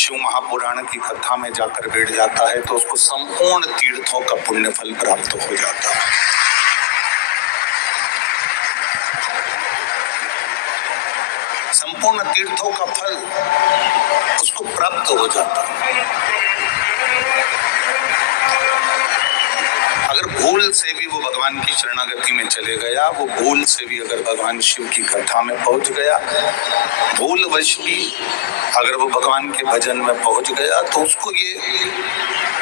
शिव महापुराण की कथा में जाकर बैठ जाता है तो उसको संपूर्ण तीर्थों का पुण्य फल प्राप्त हो जाता है। संपूर्ण तीर्थों का फल उसको प्राप्त हो जाता है। अगर भूल से भी वो भगवान की शरणागति में चले गया, वो भूल से भी अगर भगवान शिव की कथा में पहुंच गया, भूलवश भी अगर वो भगवान के भजन में पहुंच गया, तो उसको ये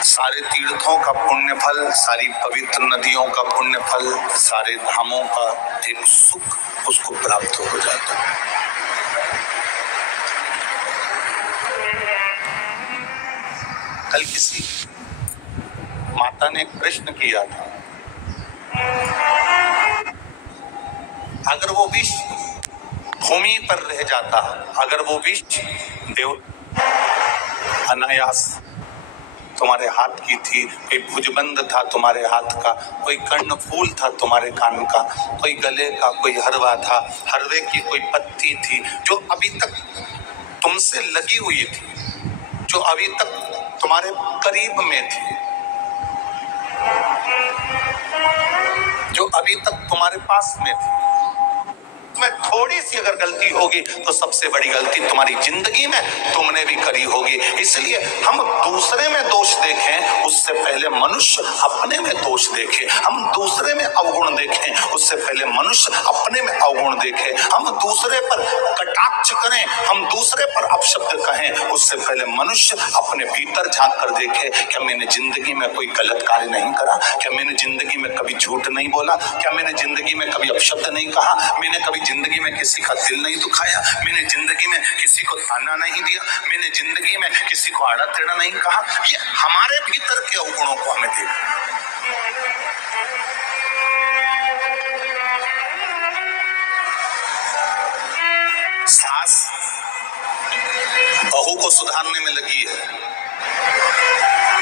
सारे तीर्थों का पुण्य फल, सारी पवित्र नदियों का पुण्य फल, सारे धामों का एक सुख उसको प्राप्त हो जाता है। कल किसी माता ने एक प्रश्न किया था, अगर वो विष भूमि पर रह जाता, अगर वो विष देव अनायास तुम्हारे हाथ की थी, कोई भुजबंद था तुम्हारे हाथ का, कोई कर्णफूल था तुम्हारे कान का, कोई गले का, कोई हरवा था, हरवे की कोई पत्ती थी जो अभी तक तुमसे लगी हुई थी, जो अभी तक तुम्हारे करीब में थी, जो अभी तक तुम्हारे पास में थी, में थोड़ी सी अगर गलती होगी तो सबसे बड़ी गलती तुम्हारी जिंदगी में तुमने भी करी होगी। इसलिए हम दूसरे में दोष देखें उससे पहले मनुष्य अपने में दोष देखे, हम दूसरे में अवगुण देखें उससे पहले मनुष्य अपने में अवगुण देखे, हम दूसरे पर कटाक्ष करें, हम दूसरे पर अपशब्द कहें उससे पहले मनुष्य अपने भीतर झांक कर देखे, क्या मैंने जिंदगी में कोई गलत कार्य नहीं करा, क्या मैंने जिंदगी में कभी झूठ नहीं बोला, क्या मैंने जिंदगी में कभी अपशब्द नहीं कहा, मैंने कभी जिंदगी में किसी का दिल नहीं दुखाया, मैंने जिंदगी में किसी को ताना नहीं दिया, मैंने जिंदगी में किसी को आड़ा टेढ़ा नहीं कहा। ये हमारे भीतर के अवगुणों को हमें देखना। सास बहू को सुधारने में लगी है,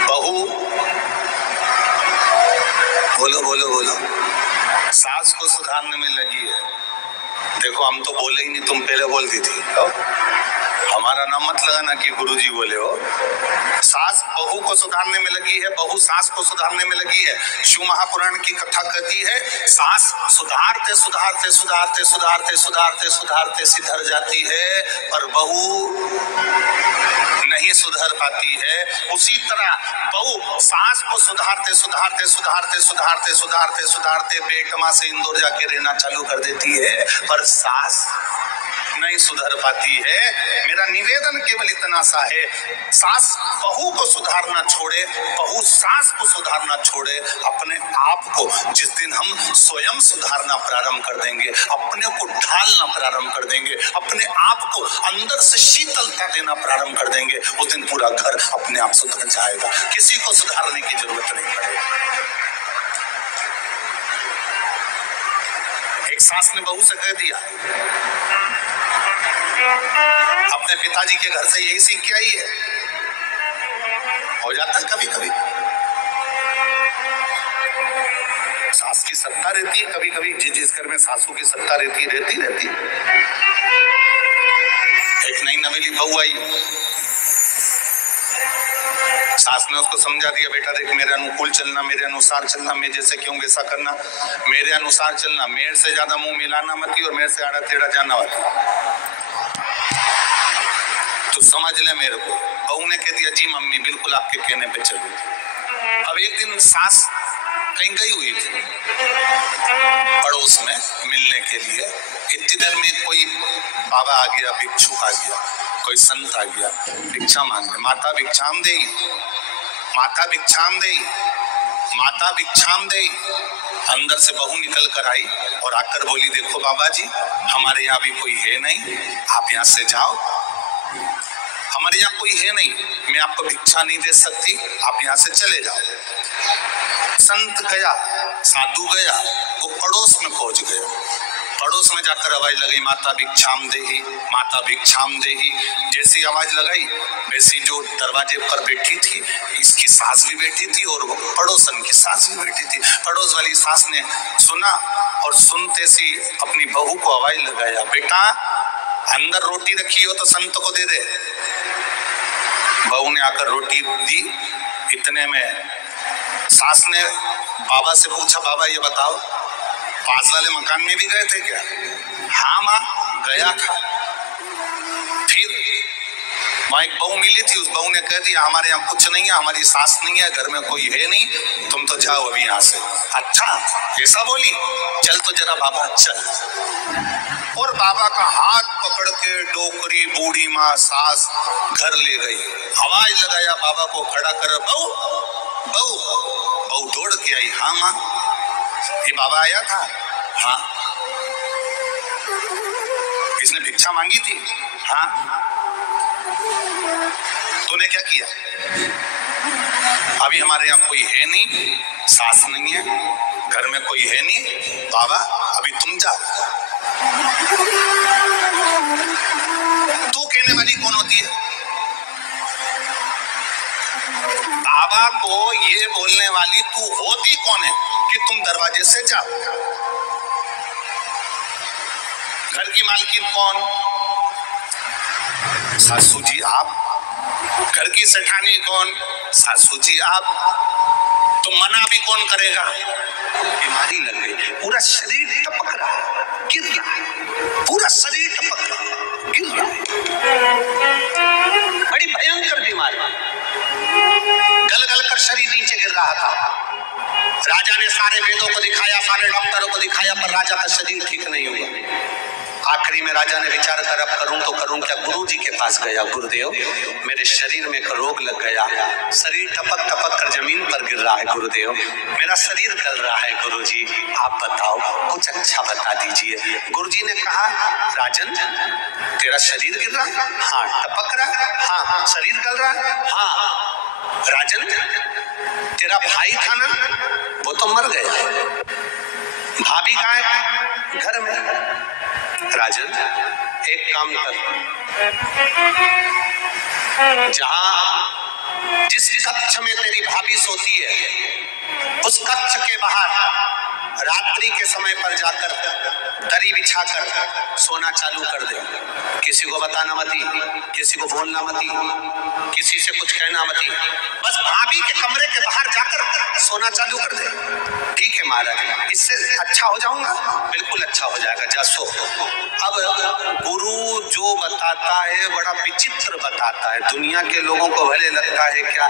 बहू बोलो बोलो बोलो, सास को सुधारने में लगी है। देखो हम तो बोले ही नहीं, तुम पहले बोलती थी, हमारा नाम मत लगाना कि गुरुजी बोले हो। सास बहू को सुधारने में लगी है, बहू सास को सुधारने में लगी है। शिव महापुराण की कथा कहती है सास सुधारते सुधारते सुधारते सुधारते सुधारते सुधारते सिधर जाती है, पर बहू नहीं सुधर पाती है। उसी तरह बहू सास को सुधारते सुधारते सुधारते सुधारते सुधारते सुधारते बेटमा से इंदौर जाके रहना चालू कर देती है, पर सास नहीं सुधर पाती है। मेरा निवेदन केवल इतना सा है, सास बहू को सुधारना छोड़े, बहू सास को सुधारना छोड़े। अपने आप को जिस दिन हम स्वयं सुधारना प्रारंभ कर देंगे, अपने को ढालना प्रारंभ कर देंगे, अपने आप को अंदर से शीतलता देना प्रारंभ कर देंगे, उस दिन पूरा घर अपने आप सुधर जाएगा, किसी को सुधारने की जरूरत नहीं पड़ेगी। एक सास ने बहू से कह दिया, अपने पिताजी के घर से यही सीख के आई है। हो जाता है कभी कभी, सास की सत्ता रहती है, कभी कभी जिस घर में सासू की सत्ता रहती रहती। एक नई नवेली बहू आई, सास ने उसको समझा दिया, बेटा देख मेरे अनुकूल चलना, मेरे अनुसार चलना, मैं जैसे क्यों वैसा करना, मेरे अनुसार चलना, मेरे से ज्यादा मुंह मिलाना मत और मेरे से आड़ा टेढ़ा जाना मत, तो समझ ले मेरे को। बहू ने कह दिया जी मम्मी बिल्कुल आपके कहने पे चलूंगी। अब एक दिन सास कहीं गई हुई थी पड़ोस में मिलने के लिए, इतनी देर में कोई बाबा आ गया, भिक्षुक आ गया, कोई संत आ गया भिक्षा मांगने, माता भिक्षाम देई, माता भिक्षाम देई, माता भिक्षाम देई। अंदर से बहू निकल कर आई और आकर बोली, देखो बाबा जी हमारे यहाँ भी कोई है नहीं, आप यहाँ से जाओ, हमारे यहाँ कोई है नहीं, मैं आपको भिक्षा नहीं दे सकती, आप यहाँ से चले जाओ। संत गया, साधु गया, वो पड़ोस में पहुंच गया, पड़ोस में जाकर आवाज लगाई, माता भिक्षाम देही, माता भिक्षाम देही। जैसी आवाज लगाई वैसी जो दरवाजे पर बैठी थी इसकी सास भी बैठी थी और पड़ोसन की सास भी बैठी थी। पड़ोस वाली सास ने सुना और सुनते सी अपनी बहू को आवाज लगाया, बेटा अंदर रोटी रखी हो तो संत को दे दे। बहू ने आकर रोटी दी, इतने में सास ने बाबा से पूछा, बाबा ये बताओ पास वाले मकान में भी गए थे क्या? हाँ माँ गया था। फिर वहां एक बहू मिली थी, उस बहू ने कह दिया हमारे यहाँ कुछ नहीं है, हमारी सास नहीं है, घर में कोई है नहीं, तुम तो जाओ अभी यहाँ से। अच्छा ऐसा बोली, चल तो जरा बाबा चल। और बाबा का हाथ पकड़ के डोकरी बूढ़ी माँ सास घर ले गई। आवाज लगाया बाबा को खड़ा कर, बहू बहू। बहू दौड़ के आई, हाँ माँ ये बाबा आया था? हाँ। किसने भिक्षा मांगी थी? हाँ। तूने क्या किया? अभी हमारे यहाँ कोई है नहीं, सास नहीं है, घर में कोई है नहीं, बाबा अभी तुम जाओ। तू कहने वाली कौन होती है? बाबा को ये बोलने वाली तू होती कौन है कि तुम दरवाजे से जाओ? घर की मालकिन कौन? सासू जी आप। घर की सेठानी कौन? सासू जी आप। तो मना भी कौन करेगा? बीमारी लग गई, पूरा शरीर टपक रहा है, गिर रहा है, पूरा शरीर टपक रहा है, गिर रहा है, बड़ी भयंकर बीमारी, गल गल कर शरीर नीचे गिर रहा था। राजा ने सारे वेदों को दिखाया, सारे डॉक्टरों को दिखाया, पर राजा का शरीर ठीक नहीं हुआ। आखिरी में राजा ने विचार कर अब करूं तो करूं क्या? गुरु जी के पास गया, गुरुदेव मेरे शरीर में एक रोग लग गया, शरीर टपक टपक कर जमीन पर गिर रहा है, गुरुदेव मेरा शरीर गल रहा है, गुरुजी आप बताओ कुछ अच्छा बता दीजिए। गुरुजी ने कहा, राजन तेरा शरीर गिर रहा? हाँ। टपक रहा? हाँ। शरीर गल रहा? हाँ। राजन तेरा भाई था ना, वो तो मर गया, भाभी कहाँ है? घर में। राजन एक काम कर, जहां जिस कक्ष में तेरी भाभी सोती है उस कक्ष के बाहर रात्रि के समय पर जाकर दरी बिछाकर सोना चालू कर दे। किसी को बताना मती, किसी को बोलना मती, किसी से कुछ कहना मती, बस भाभी के कमरे के बाहर जाकर सोना चालू कर दे। ठीक है महाराज, इससे अच्छा हो जाऊंगा? बिल्कुल अच्छा हो जाएगा, जा सो। अब गुरु जो बताता है बड़ा विचित्र बताता है, दुनिया के लोगों को भले लगता है क्या